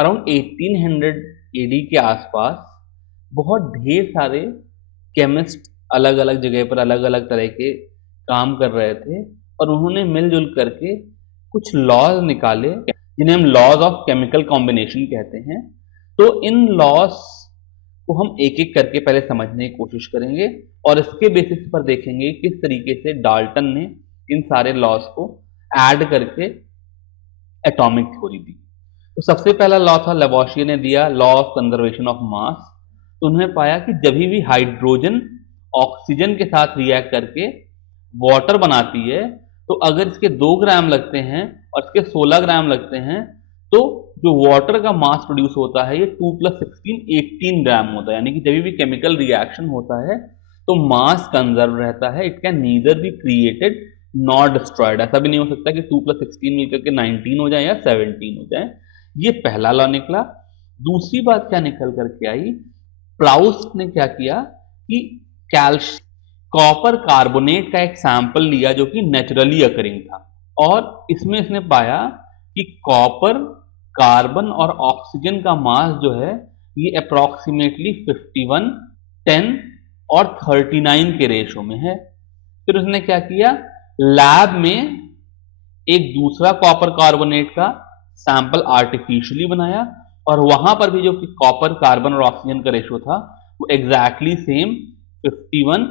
Around 1800 AD के आसपास बहुत ढेर सारे केमिस्ट अलग अलग जगह पर अलग अलग तरह के काम कर रहे थे और उन्होंने मिलजुल करके कुछ लॉज निकाले जिन्हें हम लॉज ऑफ केमिकल कॉम्बिनेशन कहते हैं। तो इन लॉज को हम एक एक करके पहले समझने की कोशिश करेंगे और इसके बेसिस पर देखेंगे किस तरीके से डाल्टन ने इन सारे लॉज को ऐड करके एटॉमिक थ्योरी दी। तो सबसे पहला लॉ था लवोसियर ने दिया, law of conservation of mass. तो उन्होंने पाया कि जब भी हाइड्रोजन ऑक्सीजन के साथ रिएक्ट करके वाटर बनाती है तो अगर इसके 2 ग्राम लगते हैं और इसके 16 ग्राम लगते हैं तो जो वाटर का मास प्रोड्यूस होता है ये 2 + 16 18 ग्राम होता है। यानी कि जब भी केमिकल रिएक्शन होता है तो मास कंजर्व रहता है। It can neither be created not destroyed. ऐसा भी नहीं हो सकता कि 2 + 16 मिलकर के 19 हो जाए या 17 हो जाए। ये पहला लॉ निकला। दूसरी बात क्या निकल करके आई, प्राउस्ट ने क्या किया कि कैल्शियम कॉपर कार्बोनेट का एक सैंपल लिया जो कि नेचुरली अकरिंग था और इसमें इसने पाया कि कॉपर, कार्बन और ऑक्सीजन का मास जो है ये अप्रोक्सीमेटली 51, 10 और 39 के रेशो में है। फिर उसने क्या किया, लैब में एक दूसरा कॉपर कार्बोनेट का सैंपल आर्टिफिशियली बनाया और वहां पर भी जो कि कॉपर, कार्बन और ऑक्सीजन का रेशो था वो एग्जैक्टली सेम 51,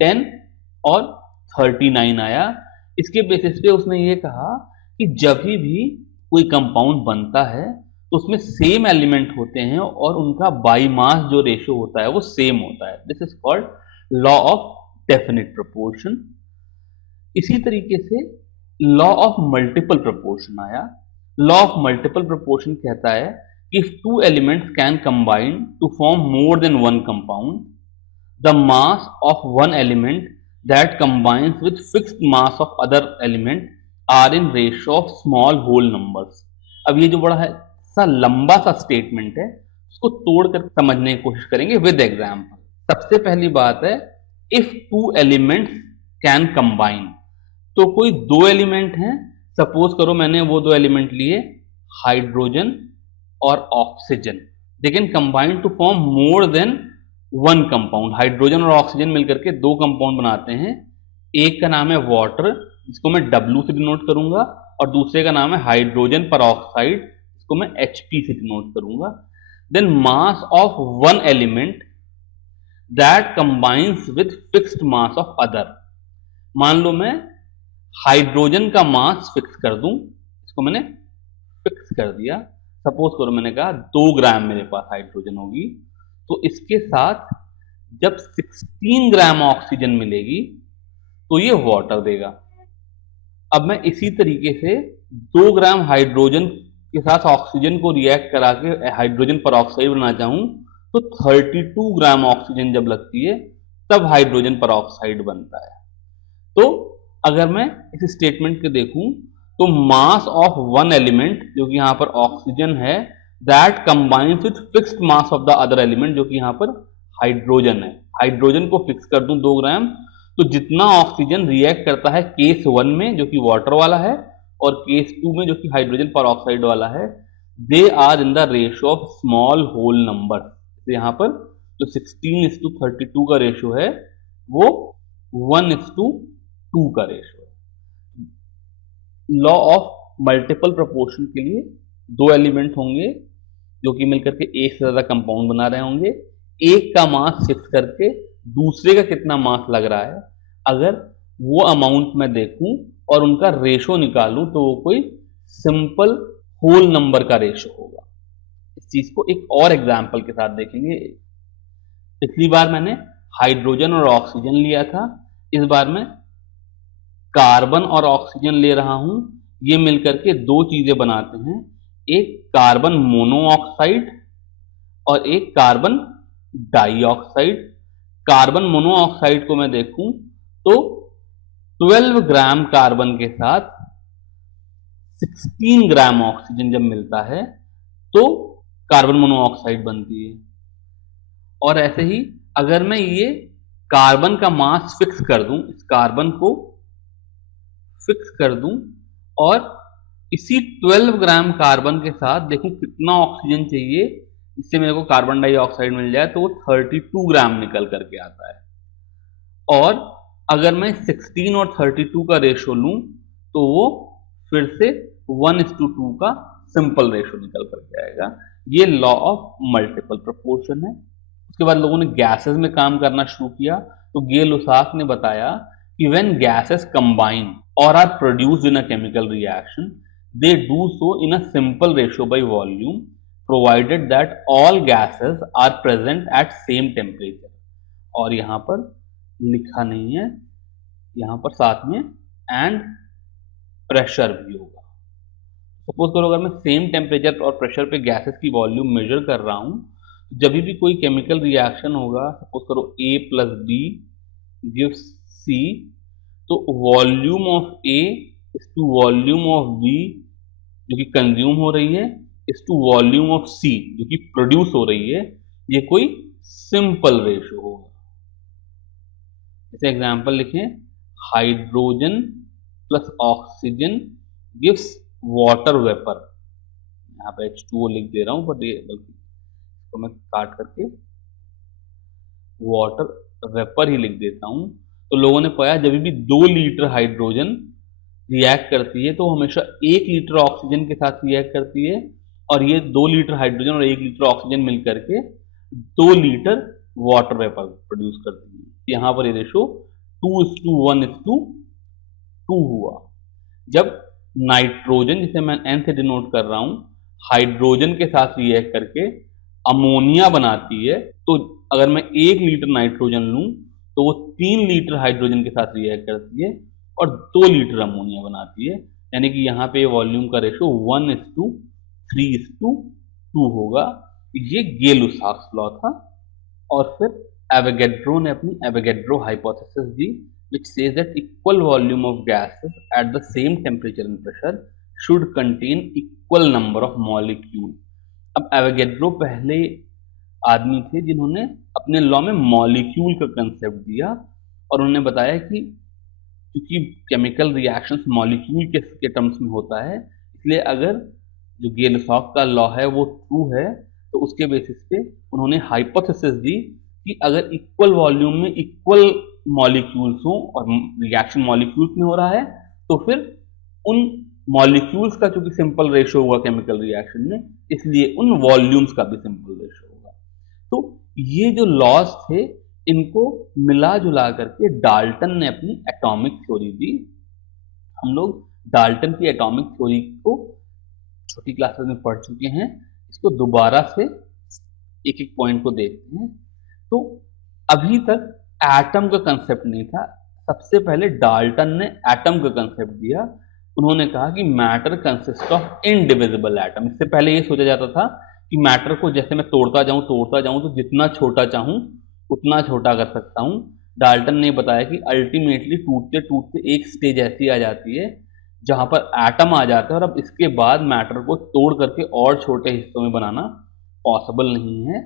10 और 39 आया। इसके बेसिस पे उसने ये कहा कि जब भी कोई कंपाउंड बनता है तो उसमें सेम एलिमेंट होते हैं और उनका बाई मास जो रेशो होता है वो सेम होता है। This is called law of definite proportion. इसी तरीके से लॉ ऑफ मल्टीपल प्रोपोर्शन आया। लॉ ऑफ मल्टीपल प्रोपोर्शन कहता है कि if 2 elements can combine to form more than 1 compound, the mass of one element that combines with fixed mass of other element are in ratio of small whole numbers। अब ये जो बड़ा है सा लंबा सा स्टेटमेंट है उसको तोड़कर समझने की कोशिश करेंगे विद एग्जांपल। सबसे पहली बात है इफ 2 एलिमेंट्स कैन कंबाइन। तो कोई 2 एलिमेंट हैं, सपोज करो मैंने वो 2 एलिमेंट लिए हाइड्रोजन और oxygen, they can combine to form more than 1 compound. Hydrogen और ऑक्सीजन मिलकर के 2 कंपाउंड बनाते हैं। एक का नाम है वाटर जिसको मैं W से डिनोट करूंगा और दूसरे का नाम है हाइड्रोजन परऑक्साइड जिसको मैं HP से डिनोट करूंगा। Then mass of 1 element that combines with fixed mass of other. मान लो मैं हाइड्रोजन का मास फिक्स कर दूं, इसको मैंने फिक्स कर दिया। सपोज करो मैंने कहा 2 ग्राम मेरे पास हाइड्रोजन होगी तो इसके साथ जब 16 ग्राम ऑक्सीजन मिलेगी तो ये वाटर देगा। अब मैं इसी तरीके से 2 ग्राम हाइड्रोजन के साथ ऑक्सीजन को रिएक्ट करा के हाइड्रोजन परऑक्साइड बनाना चाहूं तो 32 ग्राम ऑक्सीजन जब लगती है तब हाइड्रोजन परऑक्साइड बनता है। तो अगर मैं इस स्टेटमेंट को देखूं तो मास ऑफ 1 एलिमेंट जो कि यहां पर ऑक्सीजन है that combines with fixed mass of the other element जो कि यहां पर हाइड्रोजन है। हाइड्रोजन को फिक्स कर दूं 2 ग्राम तो जितना ऑक्सीजन रिएक्ट करता है केस 1 में जो कि वाटर वाला है और केस 2 में जो कि हाइड्रोजन परऑक्साइड वाला है, they are in the ratio of small whole number. तो यहां पर जो 16:32 का रेशियो है वो 1:2 का रेशियो है। लॉ ऑफ मल्टीपल प्रोपोर्शन के लिए 2 एलिमेंट होंगे जो कि मिलकर के एक से ज्यादा कंपाउंड बना रहे होंगे। एक का मास फिक्स करके दूसरे का कितना मास लग रहा है अगर वो अमाउंट मैं देखूं और उनका रेशो निकालूं तो वो कोई सिंपल होल नंबर का रेशो होगा। इस चीज को एक और एग्जांपल के साथ देखेंगे। पिछली बार मैंने हाइड्रोजन और ऑक्सीजन लिया था, इस बार मैं कार्बन और ऑक्सीजन ले रहा हूं। ये मिलकर के 2 चीजें बनाते हैं, एक कार्बन मोनोऑक्साइड और एक कार्बन डाइऑक्साइड। कार्बन मोनोऑक्साइड को मैं देखूं तो 12 ग्राम कार्बन के साथ 16 ग्राम ऑक्सीजन जब मिलता है तो कार्बन मोनोऑक्साइड बनती है। और ऐसे ही अगर मैं ये कार्बन का मास फिक्स कर दूं, इस कार्बन को फिक्स कर दूं और इसी 12 ग्राम कार्बन के साथ देखो कितना ऑक्सीजन चाहिए इससे मेरे को कार्बन डाइऑक्साइड मिल जाए, तो वो 32 ग्राम निकल करके आता है। और अगर मैं 16 और 32 का रेशो लूं तो वो फिर से 1:2 का सिंपल रेशो निकल करके आएगा। ये लॉ ऑफ मल्टीपल प्रोपोर्शन है। उसके बाद लोगों ने गैसेस में काम करना शुरू किया, तो गे-लुसाक ने बताया कि व्हेन गैसेस कंबाइन और are produced in a chemical reaction, they do so in a simple ratio by volume, provided that all gases are present at same temperature. और यहां पर लिखा नहीं है, यहां पर साथ में एंड प्रेशर भी होगा। सपोज करो अगर मैं सेम टेम्परेचर और प्रेशर पे गैसेस की वॉल्यूम मेजर कर रहा हूं, जब भी कोई केमिकल रिएक्शन होगा, सपोज करो A plus B gives C, तो volume of A is to volume of B जो कि कंज्यूम हो रही है is to volume of C जो कि प्रोड्यूस हो रही है, ये कोई सिंपल रेशो होगा। जैसे एग्जांपल लिखें, hydrogen plus oxygen gives water vapour. यहाँ पे H2O लिख दे रहा हूं, बट ये बल्कि इसको मैं काट करके वाटर वेपर ही लिख देता हूं। तो लोगों ने पाया जब भी 2 लीटर हाइड्रोजन रिएक्ट करती है तो हमेशा 1 लीटर ऑक्सीजन के साथ रिएक्ट करती है, और ये 2 लीटर हाइड्रोजन और 1 लीटर ऑक्सीजन मिल करके 2 लीटर वाटर वेपर प्रोड्यूस करती है। यहाँ पर ये रेशो 2:1:2 हुआ। जब नाइट्रोजन, जिसे मैं N से डिनोट कर रहा हूं, हाइड्रोजन के साथ रिएक्ट करके अमोनिया बनाती है, तो अगर मैं 1 लीटर नाइट्रोजन लूं तो वो 3 लीटर हाइड्रोजन के साथ रिएक्ट करती है और 2 लीटर अमोनिया बनाती है। यानी कि यहाँ पे वॉल्यूम का रेशो 1:3:2 होगा। ये गे-लुसाक लॉ था। और फिर एवोगैड्रो ने अपनी Avogadro hypothesis the, which says that equal volume of gases at the same temperature and pressure should contain equal number of molecules। अब एवोगैड्रो पहले आदमी थे जिन्होंने अपने लॉ में मॉलिक्यूल का कंसेप्ट दिया, और उन्होंने बताया कि क्योंकि केमिकल रिएक्शंस मॉलिक्यूल के टर्म्स में होता है, इसलिए अगर जो गे-लुसाक का लॉ है वो ट्रू है, तो उसके बेसिस पे उन्होंने हाइपोथेसिस दी कि अगर इक्वल वॉल्यूम में इक्वल मॉलिक्यूल्स हो और रिएक्शन मॉलिक्यूल्स में हो रहा है, तो फिर उन मॉलिक्यूल्स का चूंकि सिंपल रेशो होगा केमिकल रिएक्शन में, इसलिए उन वॉल्यूम्स का भी सिंपल रेशो होगा। तो ये जो लॉज थे, इनको मिला जुला करके डाल्टन ने अपनी एटॉमिक थ्योरी दी। हम लोग डाल्टन की एटॉमिक थ्योरी को छोटी क्लासेस में पढ़ चुके हैं, इसको दोबारा से एक एक पॉइंट को देखते हैं। तो अभी तक एटम का कंसेप्ट नहीं था। सबसे पहले डाल्टन ने एटम का कंसेप्ट दिया। उन्होंने कहा कि matter consist of indivisible atom. इससे पहले ये सोचा जाता था कि मैटर को जैसे मैं तोड़ता जाऊं तो जितना छोटा चाहूं उतना छोटा कर सकता हूं। डाल्टन ने बताया कि अल्टीमेटली टूटते टूटते एक स्टेज ऐसी आ जाती है जहां पर एटम आ जाता है, और अब इसके बाद मैटर को तोड़ करके और छोटे हिस्सों में बनाना पॉसिबल नहीं है।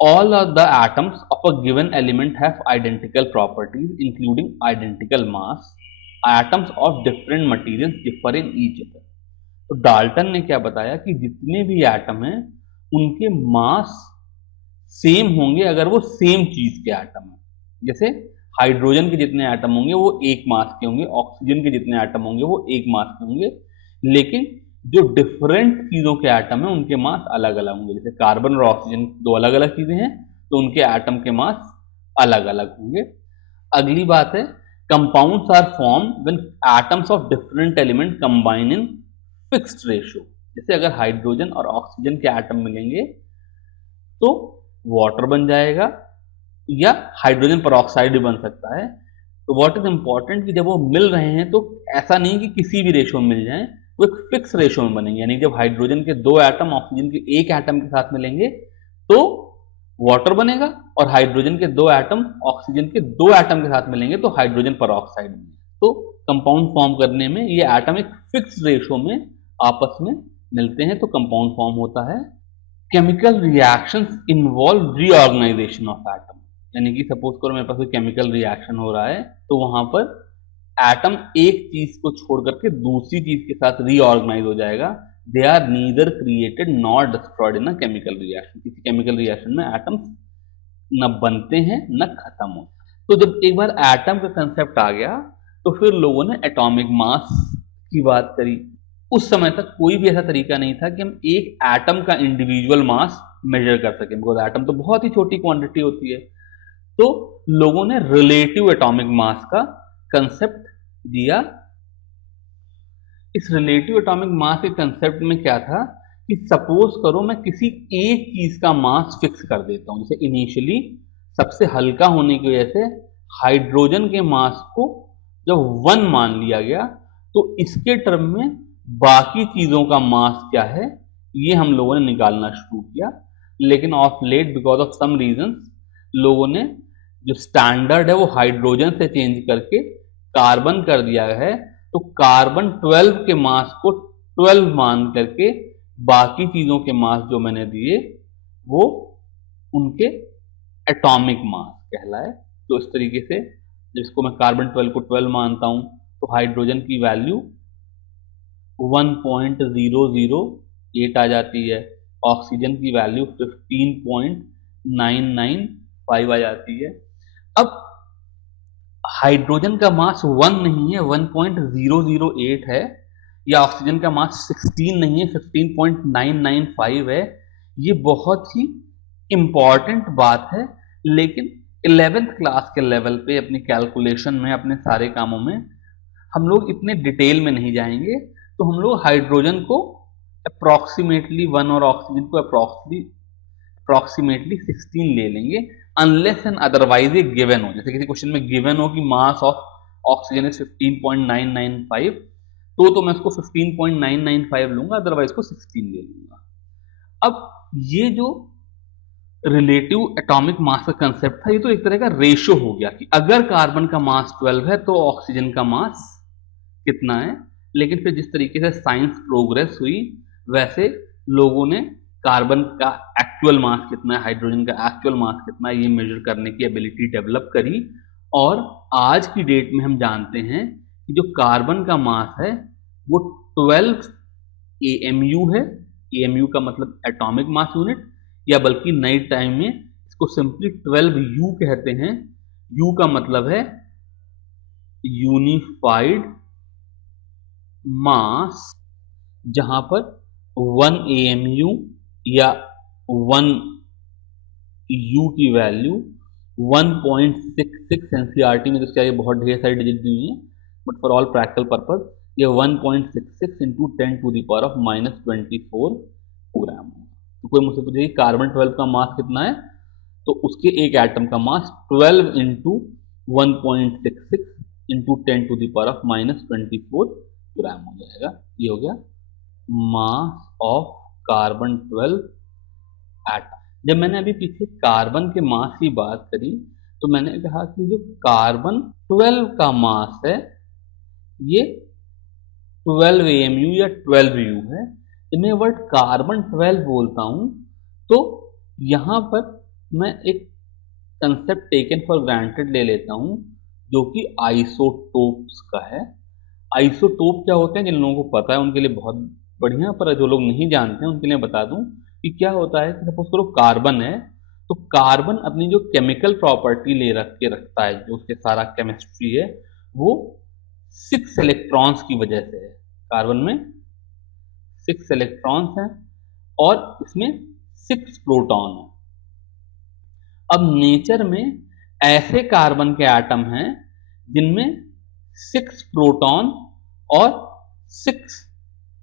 All of the atoms of a given element have identical properties, including identical mass. Atoms of different materials differ in each other. तो डाल्टन ने क्या बताया कि जितने भी एटम हैं उनके मास सेम होंगे अगर वो सेम चीज के एटम हैं। जैसे हाइड्रोजन के जितने एटम होंगे वो एक मास के होंगे, ऑक्सीजन के जितने एटम होंगे वो एक मास के होंगे, लेकिन जो डिफरेंट चीजों के एटम हैं उनके मास अलग अलग होंगे। जैसे कार्बन और ऑक्सीजन दो अलग अलग चीजें हैं, तो उनके एटम के मास अलग अलग होंगे। अगली बात है, compounds are form when atoms of different element combine in fixed ratio. जैसे अगर हाइड्रोजन और ऑक्सीजन के एटम मिलेंगे तो वाटर बन जाएगा, या हाइड्रोजन परऑक्साइड भी बन सकता है। तो व्हाट इज इंपॉर्टेंट कि जब वो मिल रहे हैं तो ऐसा नहीं कि किसी भी रेशियो में मिल जाए, वो एक फिक्स रेशियो में बनेंगे। यानी जब हाइड्रोजन के 2 एटम ऑक्सीजन के 1 एटम के साथ मिलेंगे तो वाटर बनेगा, और हाइड्रोजन के 2 एटम ऑक्सीजन के 2 एटम के साथ मिलेंगे तो हाइड्रोजन परऑक्साइड बनेगा। तो कंपाउंड फॉर्म करने में ये एटम एक फिक्स रेशियो में आपस में मिलते हैं तो कंपाउंड फॉर्म होता है। Chemical reactions involve reorganization of atom. यानी कि सपोज करो मेरे पास कोई केमिकल रिएक्शन हो रहा है, तो वहां पर एटम एक चीज को छोड़ करके दूसरी चीज के साथ रीऑर्गेनाइज हो जाएगा। They are neither created not destroyed in a chemical reaction. किसी केमिकल रिएक्शन में एटम्स न बनते हैं न खत्म होते। तो जब एक बार एटम का कंसेप्ट आ गया तो फिर लोगों ने एटॉमिक मास की बात करी। उस समय तक कोई भी ऐसा तरीका नहीं था कि हम एक एटम का इंडिविजुअल मास मेजर कर सकें, बिकॉज एटम तो बहुत ही छोटी क्वांटिटी होती है। तो लोगों ने रिलेटिव एटॉमिक मास का कंसेप्ट दिया। इस रिलेटिव एटॉमिक मास के कंसेप्ट में क्या था कि सपोज करो मैं किसी एक चीज का मास फिक्स कर देता हूं। जैसे इनिशियली सबसे हल्का होने की वजह से हाइड्रोजन के मास को जब 1 मान लिया गया, तो इसके टर्म में बाकी चीजों का मास क्या है ये हम लोगों ने निकालना शुरू किया। लेकिन of late because of some reasons लोगों ने जो स्टैंडर्ड है वो हाइड्रोजन से चेंज करके कार्बन कर दिया है। तो कार्बन 12 के मास को 12 मान करके बाकी चीजों के मास जो मैंने दिए वो उनके एटॉमिक मास कहलाए। तो इस तरीके से जिसको मैं कार्बन 12 को 12 मानता हूं तो हाइड्रोजन की वैल्यू 1.008 आ जाती है, ऑक्सीजन की वैल्यू 15.995 आ जाती है। अब हाइड्रोजन का मास 1 नहीं है, 1.008 है, या ऑक्सीजन का मास 16 नहीं है, 15.995 है। ये बहुत ही इंपॉर्टेंट बात है। लेकिन 11th क्लास के लेवल पे अपनी कैलकुलेशन में, अपने सारे कामों में हम लोग इतने डिटेल में नहीं जाएंगे। तो हम लोग हाइड्रोजन को अप्रॉक्सीमेटली 1 और ऑक्सीजन को अप्रॉक्सीमेटली 16 ले लेंगे, अनलेस एंड अदरवाइज ये गिवन हो। जैसे किसी क्वेश्चन में गिवन हो कि मास ऑफ ऑक्सीजन इज 15.995, तो मैं इसको 15.995 लूंगा, अदरवाइज को 16 ले लूंगा। अब ये जो रिलेटिव एटॉमिक मास का कंसेप्ट था, ये तो एक तरह का रेशो हो गया कि अगर कार्बन का मास 12 है तो ऑक्सीजन का मास कितना है। लेकिन फिर जिस तरीके से साइंस प्रोग्रेस हुई वैसे लोगों ने कार्बन का एक्चुअल मास कितना है, हाइड्रोजन का एक्चुअल मास कितना है, ये मेजर करने की एबिलिटी डेवलप करी। और आज की डेट में हम जानते हैं कि जो कार्बन का मास है वो 12 AMU है। AMU का मतलब एटॉमिक मास यूनिट, या बल्कि नई टाइम में इसको सिंपली 12U कहते हैं। U का मतलब है यूनिफाइड मास, जहां पर 1 AMU या 1 U की वैल्यू 1.66, एनसीईआरटी में तो इसके आगे बहुत ढेर सारी डिजिट दी हुई है, but for all practical purpose ये 1.66 into 10 to the power of -24 gram होगा। तो कोई मुझसे पूछे कार्बन 12 का मास कितना है, तो उसके एक एटम का mass 12 into 1.66 into 10 to the power of -24 gram हो जाएगा। ये हो गया मास ऑफ कार्बन 12 एटम। जब मैंने अभी पीछे कार्बन के मास की बात करी तो मैंने कहा कि जो कार्बन 12 का मास है ये 12 AMU या 12U है। जब मैं वर्ड कार्बन 12 बोलता हूं तो यहां पर मैं एक कंसेप्ट टेकन फॉर ग्रांटेड ले लेता हूं जो कि आइसोटोप्स का है। आइसोटोप क्या होते हैं, जिन लोगों को पता है उनके लिए बहुत बढ़िया, पर जो लोग नहीं जानते हैं उनके लिए बता दूं कि क्या होता है कि सपोज करो कार्बन है, तो कार्बन अपनी जो केमिकल प्रॉपर्टी ले रख के रखता है, जो उसके सारा केमिस्ट्री है, वो 6 इलेक्ट्रॉन्स की वजह से है। कार्बन में 6 इलेक्ट्रॉन्स हैं और इसमें 6 प्रोटॉन है। अब नेचर में ऐसे कार्बन के एटम हैं जिनमें 6 प्रोटॉन और 6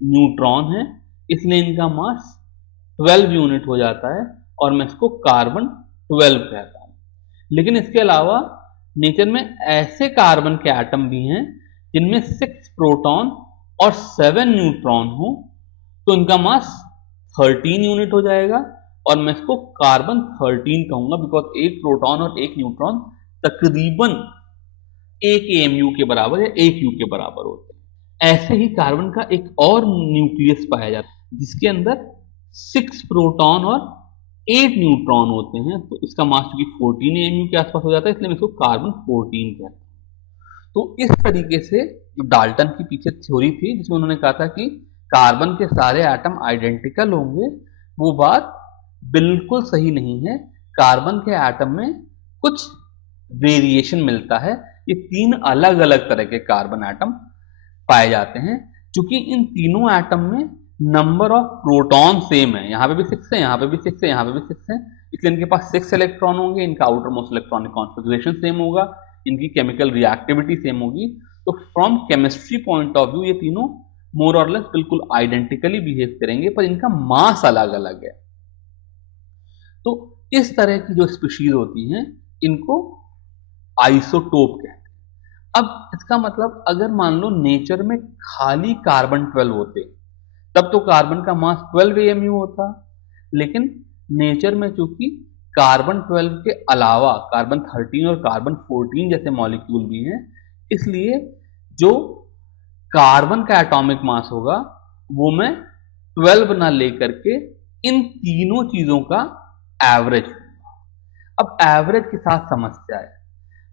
न्यूट्रॉन है, इसलिए इनका मास 12 यूनिट हो जाता है और मैं इसको कार्बन 12 कहता हूं। लेकिन इसके अलावा नेचर में ऐसे कार्बन के एटम भी हैं जिनमें 6 प्रोटॉन और 7 न्यूट्रॉन हो, तो इनका मास 13 यूनिट हो जाएगा और मैं इसको कार्बन 13 कहूंगा, बिकॉज एक प्रोटॉन और एक न्यूट्रॉन तकरीबन 1 AMU के बराबर या 1 U के बराबर होते हैं। ऐसे ही कार्बन का एक और न्यूक्लियस पाया जाता है जिसके अंदर 6 प्रोटॉन और 8 न्यूट्रॉन होते हैं, तो इसका मास चूंकि 14 AMU के आसपास हो जाता है, इसलिए मैं इसको कार्बन 14 कहता हूं। तो इस तरीके से डाल्टन की पीछे थ्योरी थी जिसमें उन्होंने कहा था कि कार्बन के सारे एटम आइडेंटिकल होंगे, वो बात बिल्कुल सही नहीं है। कार्बन के एटम में कुछ वेरिएशन मिलता है। ये 3 अलग अलग तरह के कार्बन एटम पाए जाते हैं, क्योंकि इन तीनों एटम में नंबर ऑफ प्रोटॉन सेम है। यहाँ पे भी 6 है, यहाँ पे भी 6 है, यहाँ पे भी 6 है, इसलिए इनके पास 6 इलेक्ट्रॉन होंगे। इनका outer most electronic configuration same होगा, इनकी केमिकल रिएक्टिविटी सेम होगी। तो from chemistry point of view ये तीनों मोर और लेस बिल्कुल आइडेंटिकली बिहेव करेंगे, पर इनका मास अलग अलग है। तो इस तरह की जो स्पीशीज होती हैं इनको आइसोटोप कहते हैं। अब इसका मतलब अगर मान लो नेचर में खाली कार्बन 12 होते तब तो कार्बन का मास 12 AMU होता, लेकिन नेचर में चूंकि कार्बन 12 के अलावा कार्बन 13 और कार्बन 14 जैसे मॉलिक्यूल भी हैं, इसलिए जो कार्बन का एटॉमिक मास होगा वो मैं 12 ना लेकर के इन तीनों चीजों का एवरेज। अब एवरेज के साथ समस्या है।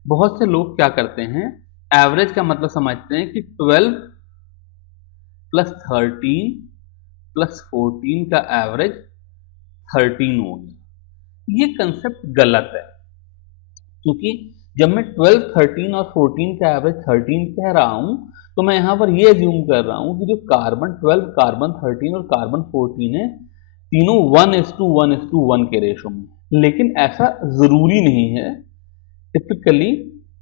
बहुत से लोग क्या करते हैं, एवरेज का मतलब समझते हैं कि 12 प्लस 13 प्लस 14 का एवरेज 13 हो गया। ये कंसेप्ट गलत है, क्योंकि जब मैं 12, 13 और 14 का एवरेज 13 कह रहा हूं तो मैं यहां पर ये अज्यूम कर रहा हूं कि जो कार्बन 12, कार्बन 13 और कार्बन 14 है तीनों 1:1:1 के रेशो में, लेकिन ऐसा जरूरी नहीं है। टिपिकली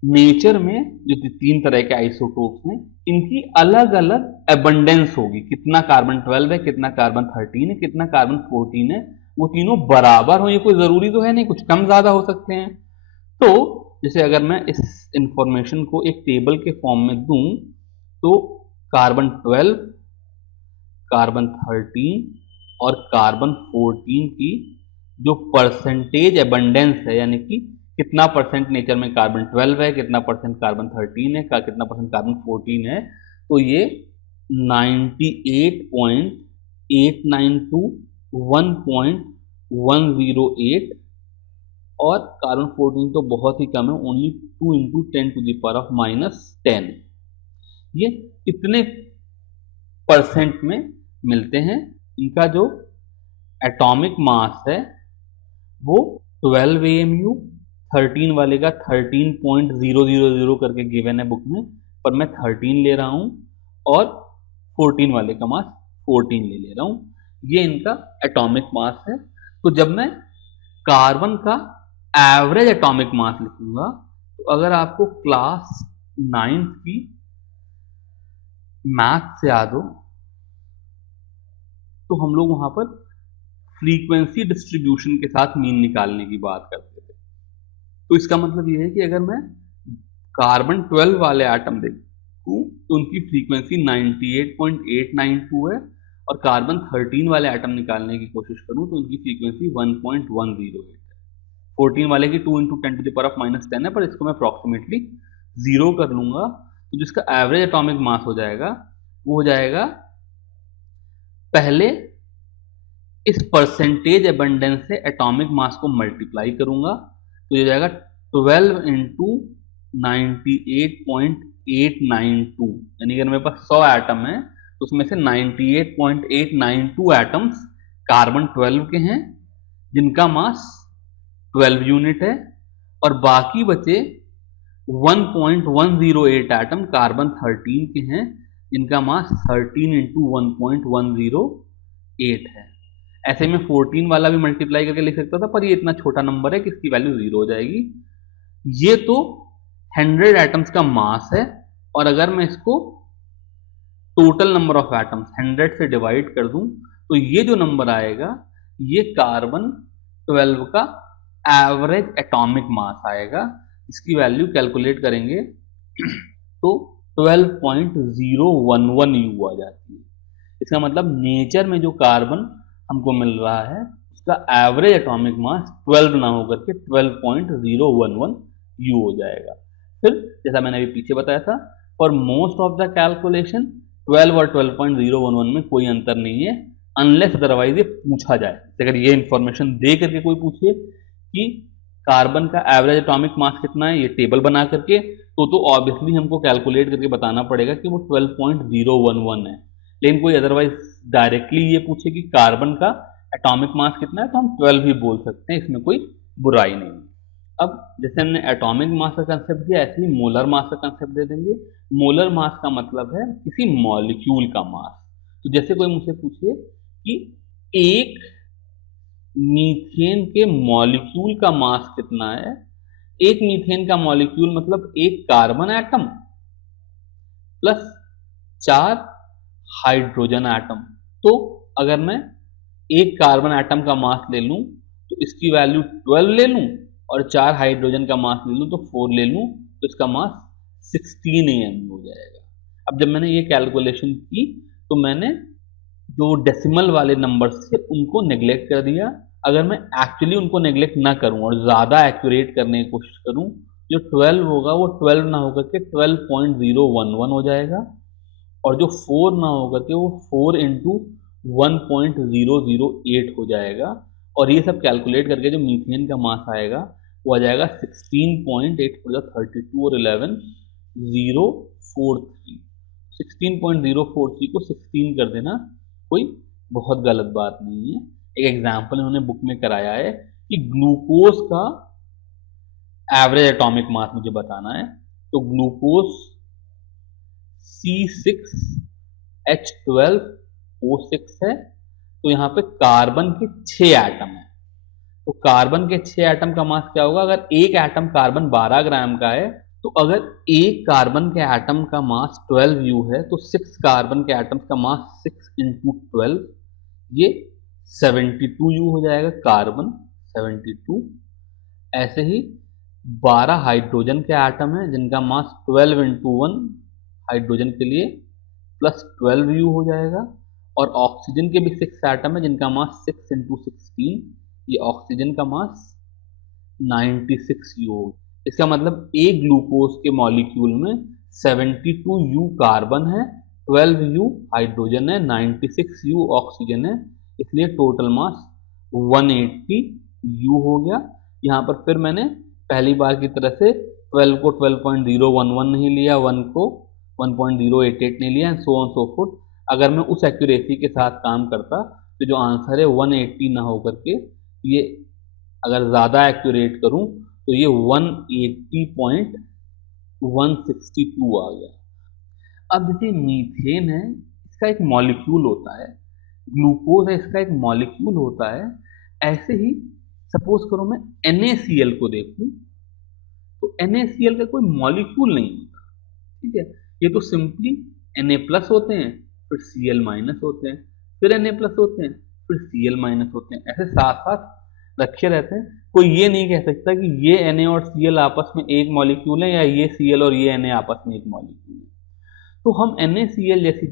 नेचर में जो 3 तरह के आइसोटोप्स हैं इनकी अलग अलग एबंडेंस होगी। कितना कार्बन 12 है, कितना कार्बन 13 है, कितना कार्बन 14 है, वो तीनों बराबर हो, ये कोई जरूरी तो है नहीं, कुछ कम ज्यादा हो सकते हैं। तो जैसे अगर मैं इस इंफॉर्मेशन को एक टेबल के फॉर्म में दूं तो कार्बन 12, कार्बन 13 और कार्बन 14 की जो परसेंटेज एबंडेंस है, यानी कि कितना परसेंट नेचर में कार्बन 12 है, कितना परसेंट कार्बन 13 है, कितना परसेंट कार्बन 14 है, तो ये 98.892, 1.108 और कार्बन 14 तो बहुत ही कम है, only 2 into 10 to the power of -10। ये इतने परसेंट में मिलते हैं। इनका जो एटॉमिक मास है वो 12 AMU, 13 वाले का 13.000 करके गिवन है बुक में, पर मैं 13 ले रहा हूं और 14 वाले का मास 14 ले रहा हूं। ये इनका एटॉमिक मास है। तो जब मैं कार्बन का एवरेज एटॉमिक मास लिखूंगा तो अगर आपको क्लास 9th की मैथ से याद हो तो हम लोग वहां पर फ्रीक्वेंसी डिस्ट्रीब्यूशन के साथ मीन निकालने की बात करते थे। तो इसका मतलब यह है कि अगर मैं कार्बन 12 वाले एटम देखूं तो उनकी फ्रीक्वेंसी 98.892 है, और कार्बन 13 वाले एटम निकालने की कोशिश करूं तो उनकी फ्रीक्वेंसी 1.108 है। 14 वाले की 2 into 10 to the power of -10 है, पर इसको मैं अप्रॉक्सीमेटली 0 कर लूंगा तो जिसका एवरेज एटॉमिक मास हो जाएगा वो हो जाएगा, पहले इस परसेंटेज एबंडेंस से एटॉमिक मास को मल्टीप्लाई करूंगा तो ये जाएगा 12 into 98.892, यानी अगर मेरे पास 100 एटम है तो उसमें से 98.892 एटम्स कार्बन 12 के हैं जिनका मास 12 यूनिट है, और बाकी बचे 1.108 एटम कार्बन 13 के हैं जिनका मास 13 into 1.108 है। ऐसे में 14 वाला भी मल्टीप्लाई करके लिख सकता था, पर ये इतना छोटा नंबर है कि इसकी वैल्यू 0 हो जाएगी। ये तो 100 एटम्स का मास है, और अगर मैं इसको टोटल नंबर ऑफ एटम्स 100 से डिवाइड कर दूं तो ये जो नंबर आएगा ये कार्बन 12 का एवरेज एटॉमिक मास आएगा। इसकी वैल्यू कैलकुलेट करेंगे तो 12.011 U आ जाती है। इसका मतलब नेचर में जो कार्बन हमको मिल रहा है उसका एवरेज एटॉमिक मास 12 ना होकर के 12.011 U हो जाएगा। फिर जैसा मैंने अभी पीछे बताया था, for most of the calculation 12 और 12.011 में कोई अंतर नहीं है, अनलेस अदरवाइज ये पूछा जाए। अगर ये इंफॉर्मेशन दे करके कोई पूछे कि कार्बन का एवरेज एटॉमिक मास कितना है, ये टेबल बना करके तो ऑब्वियसली हमको कैलकुलेट करके बताना पड़ेगा कि वो 12.011 है। लेकिन कोई अदरवाइज डायरेक्टली ये पूछे कि कार्बन का एटॉमिक मास कितना है तो हम 12 भी बोल सकते हैं, इसमें कोई बुराई नहीं है। अब जैसे हमने एटॉमिक मास का कंसेप्ट दिया, ऐसे ही मोलर मास का कंसेप्ट दे देंगे। मोलर मास का मतलब है किसी मॉलिक्यूल का मास। तो जैसे कोई मुझसे पूछे कि एक मीथेन के मॉलिक्यूल का मास कितना है, एक मीथेन का मॉलिक्यूल मतलब एक carbon atom plus 4 hydrogen atom. तो अगर मैं एक कार्बन एटम का मास ले लूं तो इसकी वैल्यू 12 ले लूं और 4 हाइड्रोजन का मास ले लूं तो 4 ले लूं तो इसका मास 16 AMU हो जाएगा। अब जब मैंने ये कैलकुलेशन की तो मैंने जो डेसिमल वाले नंबर्स थे उनको नेग्लेक्ट कर दिया। अगर मैं एक्चुअली उनको नेग्लेक्ट ना करूं और ज़्यादा एक्यूरेट करने की कोशिश करूं, जो 12 होगा वो 12 ना होकर के 12.011 हो जाएगा, और जो 4 ना होकर के वो 4 इंटू 1.008 हो जाएगा। और ये सब कैलकुलेट करके जो मीथेन का मास आएगा वो आ जाएगा 16.8 for the 32 और 11 043। 16.043 को 16 कर देना कोई बहुत गलत बात नहीं है। एक एग्जाम्पल इन्होंने बुक में कराया है कि ग्लूकोज का एवरेज एटॉमिक मास मुझे बताना है, तो ग्लूकोज C6H12O6 है। तो यहाँ पे कार्बन के 6 एटम है, तो कार्बन के 6 एटम का मास क्या होगा? अगर एक एटम कार्बन 12 ग्राम का है तो अगर एक कार्बन के एटम का मास 12U है तो 6 कार्बन के एटम का मास 6 इंटू 12, ये 72U हो जाएगा कार्बन 72। ऐसे ही 12 हाइड्रोजन के एटम है जिनका मास 12 इंटू 1 हाइड्रोजन के लिए प्लस 12U हो जाएगा, और ऑक्सीजन के भी 6 एटम है जिनका मास 6 इंटू 16, ये ऑक्सीजन का मास 96U होगा। इसका मतलब एक ग्लूकोज के मॉलिक्यूल में 72U कार्बन है, 12U हाइड्रोजन है, 96U ऑक्सीजन है, इसलिए टोटल मास 180U हो गया। यहाँ पर फिर मैंने पहली बार की तरह से 12 को 12.011 नहीं लिया, 1 को 1.088 नहीं लिया, सो ऑन सो फोर्थ। अगर मैं उस एक्यूरेसी के साथ काम करता तो जो आंसर है 180 ना होकर के ये, अगर ज़्यादा एक्यूरेट करूं तो ये 180.162 आ गया। अब जैसे मीथेन है, इसका एक मॉलिक्यूल होता है, ग्लूकोज है इसका एक मॉलिक्यूल होता है। ऐसे ही सपोज करो मैं NaCl को देखूं तो NaCl का कोई मॉलिक्यूल नहीं होता, ठीक है। ये तो सिंपली Na प्लस होते हैं, फिर Cl माइनस होते हैं, फिर Na प्लस होते हैं, फिर Cl माइनस होते हैं, ऐसे साथ साथ रखे रहते हैं। कोई ये नहीं कह सकता कि ये Na और Cl आपस में एक मॉलिक्यूल है या ये Cl और ये Na आपस में एक मॉलिक्यूल है। तो हम NaCl जैसी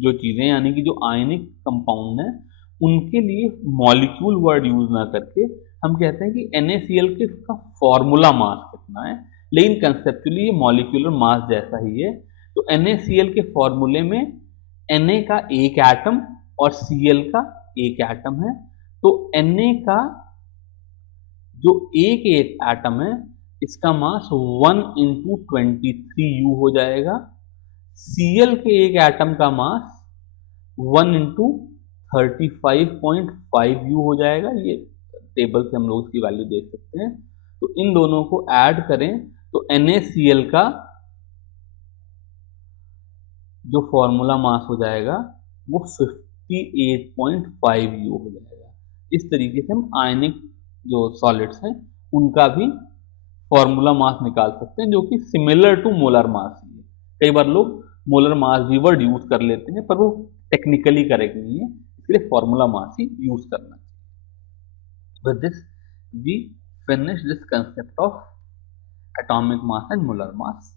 जो चीजें यानी कि जो आयनिक कंपाउंड है उनके लिए मॉलिक्यूल वर्ड यूज ना करके हम कहते हैं कि NaCl के का फॉर्मूला मास कितना है, लेकिन कंसेप्चुअली ये मॉलिक्यूलर मास जैसा ही है। तो NaCl के फॉर्मूले में Na का एक एटम और Cl का एक एटम है, तो Na का जो एक एटम है इसका मास 1 इंटू 23U हो जाएगा। Cl के एक एटम का मास 1 इंटू 35.5U हो जाएगा। ये टेबल से हम लोग इसकी वैल्यू देख सकते हैं। तो इन दोनों को ऐड करें तो NaCl का जो फॉर्मूला मास हो जाएगा वो 58.5U हो जाएगा। इस तरीके से हम आयनिक जो सॉलिड्स हैं उनका भी फॉर्मूला मास निकाल सकते हैं, जो कि सिमिलर टू मोलर मास ही है। कई बार लोग मोलर मास भी वर्ड यूज कर लेते हैं पर वो टेक्निकली करेक्ट नहीं है, इसलिए फॉर्मूला मास ही यूज करना चाहिए। With this we finish this concept of atomic mass and molar mass.